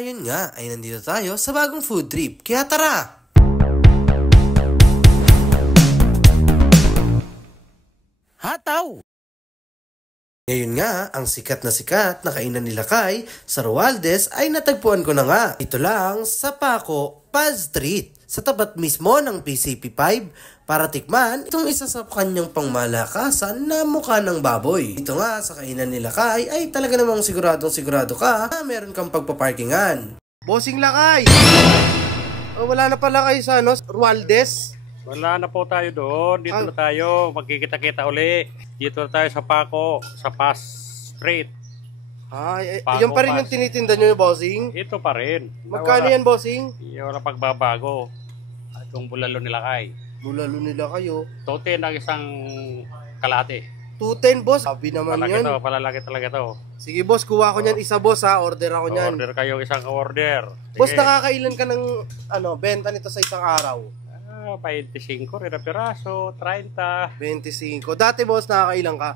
Ngayon nga ay nandito tayo sa bagong food trip. Kaya tara! Hataw! Ngayon nga, ang sikat na kainan nila Kay sa Romualdez ay natagpuan ko na nga. Ito lang sa Paco, Paz Street, sa tapat mismo ng PCP5 para tikman itong isa sa kanyang pangmalakasan na mukha ng baboy. Ito nga sa kainan nila Kay ay talaga namang sigurado ka na meron kang pagpaparkingan. Bossing Lakay! Wala na pala kayo sa Romualdez? Wala na po tayo doon. Dito na tayo. Magkikita-kita uli. Dito na tayo sa Paco, sa Paz Street. Paco, yan pa rin yung tinitinda nyo, bossing? Ito pa rin. Magkano yan, bossing? Wala pagbabago. At yung bulalo nila Kay. Bulalo nila kayo. Tote ng isang kalate. 210, boss. Sabi naman yan. Palalaki talaga to. Sige, boss. Kuha ko niyan isa, boss, ha. Order ako niyan. Order kayo isang order. Boss, nakakailan ka ng benta nito sa isang araw? 25 rin na piraso, 30. 25. Dati, boss, nakakailan ka?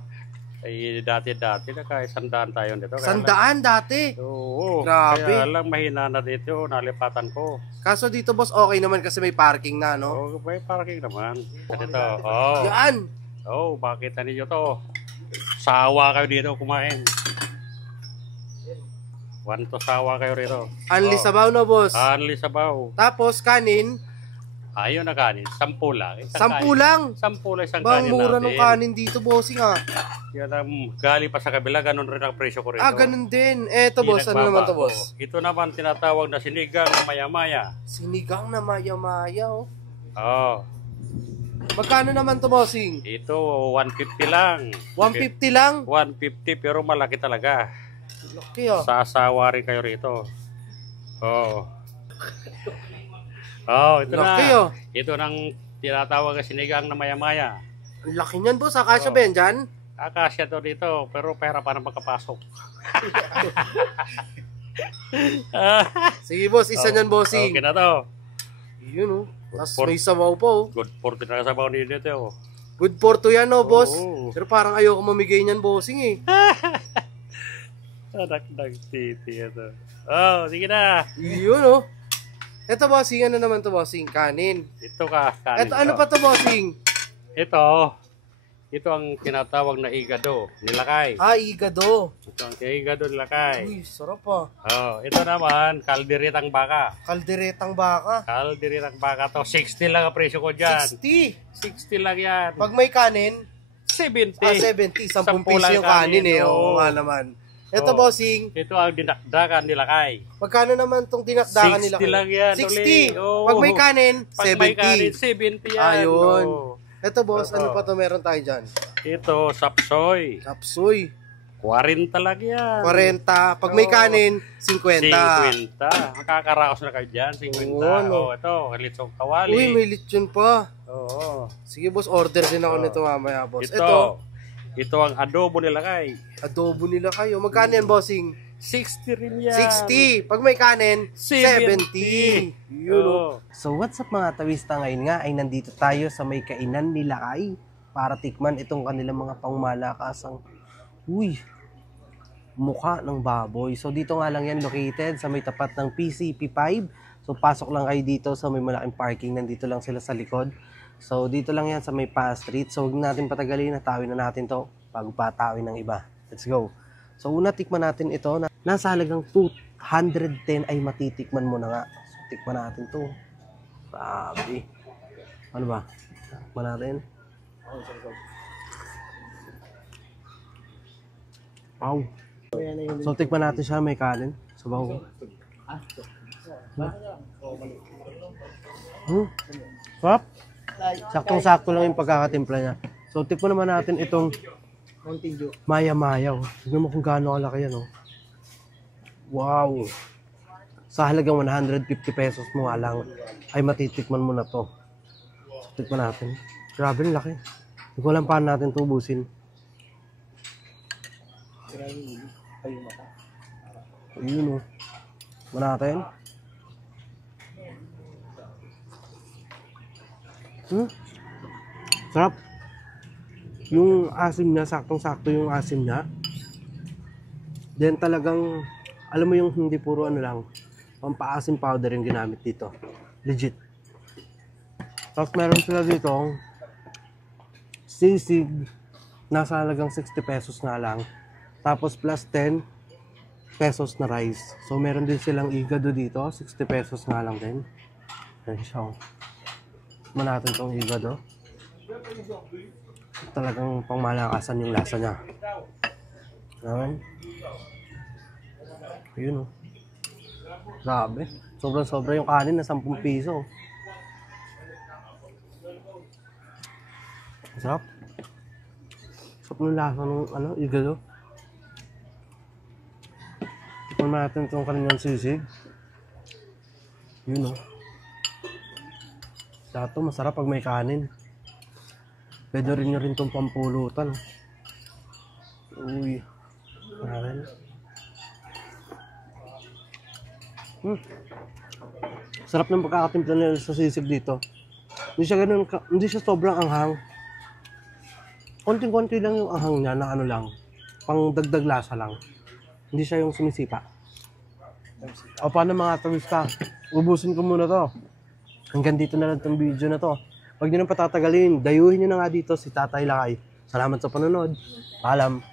Ay, dati naka-100 tayo dito. 100 dati? Oo. Grabe. Kaya lang mahina na dito, nalipatan ko. Kaso dito, boss, okay naman kasi may parking na, no? Oo, may parking naman. Dito, oo. Yan! Oo, bakit ninyo to? Sawa kayo dito kumain. Sawa kayo rito. Anli sabaw na, boss. Anli sabaw. Tapos, kanin. Ayun na kanin, 10 lang. 10 lang? 10 lang isang Bang kanin mura natin. ng kanin dito, bossing, ha? Yan ang galing pa sa kabila, ganun rin ang presyo ko rito. Ganun din. Eto, boss, ano naman to, boss? Ito naman tinatawag na sinigang na maya-maya. Sinigang na maya-maya, oh. Oo. Magkano naman to, bossing? Ito, 150 lang. 150 lang? 150 pero malaki talaga. Laki, oh. Sasawa rin kayo rito. Oo. Ito laki, na. oh. Ito nang tinatawag na sinigang na maya-maya. Ang laki niyan, boss. Akasya ba yan dyan? Akasya to dito, pero pera pa na makapasok. Sige, boss. Isa niyan, bossing. Okay na to. Yun, oh. Tapos may sabaw pa, oh. Good for the sabaw ni dito, oh. Good for to yan, oh, boss. Oo. Pero parang ayoko mamigay niyan, bossing, eh. Anak-dag titi ito. Oh, sige na. Yun, oh. Ito, bossing. Ano naman to, bossing? Kanin. Ito kanin. Ito, ano pa to, bossing? Ito ang tinatawag na igado nila Kay. Igado. Ito ang igado nila Kay. Uy, sarap, ah. Ito naman, kalderetang baka. Kalderetang baka. Kalderetang baka to. 60 lang ang presyo ko dyan. 60. 60 lang yan. Pag may kanin, 70. 70. 10 piso yung kanin, eh. Oo nga naman. Ito, bossing. Ito ang dinakdakan nila Kay. Magkano naman tong dinakdakan nila? 60 lang yan. 60. Pag may kanin, 70. Pag may kanin, 70 yan. Ayun. Ito, boss, ano pa to meron tayo dyan? Ito, sapsoy. Sapsoy. 40 lang yan. 40. Pag may kanin, 50. 50. Makakaraos na kayo dyan, 50. Ito, litsong kawali. Uy, may lechon pa. Oo. Sige, boss, order din ako nito mamaya, boss. Ito ang adobo nila Kay. Adobo nila kayo. Magkano yan, bossing? 60 rin yan. 60. Pag may kanin, 70. Yun, oh. So what's up mga tawista, ngayon nga ay nandito tayo sa may kainan nila Kay para tikman itong kanilang mga pangmalakasang mukha ng baboy. So dito nga lang yan located sa may tapat ng PCP5. So pasok lang kayo dito sa may malaking parking, nandito lang sila sa likod. So dito lang yan sa may Paz Street. So huwag natin patagalin, natawin na natin to bago patawin ng iba. Let's go. So una tikman natin ito na nasa halagang 210 ay matitikman mo na nga. So tikman natin to. Grabe. Ano ba? Tikman natin. Wow. So tikman natin siya, may kanin. Sabaw. Sarap. Saktong-sakto lang yung pagkakatimpla niya. So tikman naman natin itong maya-maya. Tignan mo kung gaano kalaki yan, oh. Wow. Sa halagang 150 pesos mo nga lang ay matitikman mo na to. So, tikman natin. Grabe yung laki. Hindi ko alam paano natin tubusin. Ayun, oh. Tikman natin. Sarap. Yung asim niya, saktong-sakto yung asim niya. Then talagang, alam mo yung hindi puro ano lang, Pampaasim powder yung ginamit dito. Legit. Tapos meron sila dito sisig. Nasa halagang 60 pesos nga lang. Tapos plus 10 pesos na rice. So meron din silang igado dito. 60 pesos nga lang din. Ayan siya. Tikman natin tong igado. Talagang pangmalakasan yung lasa niya. Ayan. Ayun, oh. Grabe. Sobrang-sobra yung kanin na 10 piso. Sarap. Sarap ng lasa ng igado. Tikman natin itong kanilang sisig. Yun, oh. Dato, masarap pag may kanin. Pwede rin nyo rin itong pampulutan. Uy. Maraming. Sarap ng pagkakatimpla nila sa sisig dito. Hindi siya sobrang anghang. Konting-konti lang yung anghang niya na ano lang. Pang dagdag lasa lang. Hindi siya yung sumisipa. O paano mga turista? Ubusin ko muna to. Hanggang dito na lang itong video na to. Huwag nyo nang patatagalin. Dayuhin nyo na nga dito si Tatay Lakay. Salamat sa panonood. Paalam.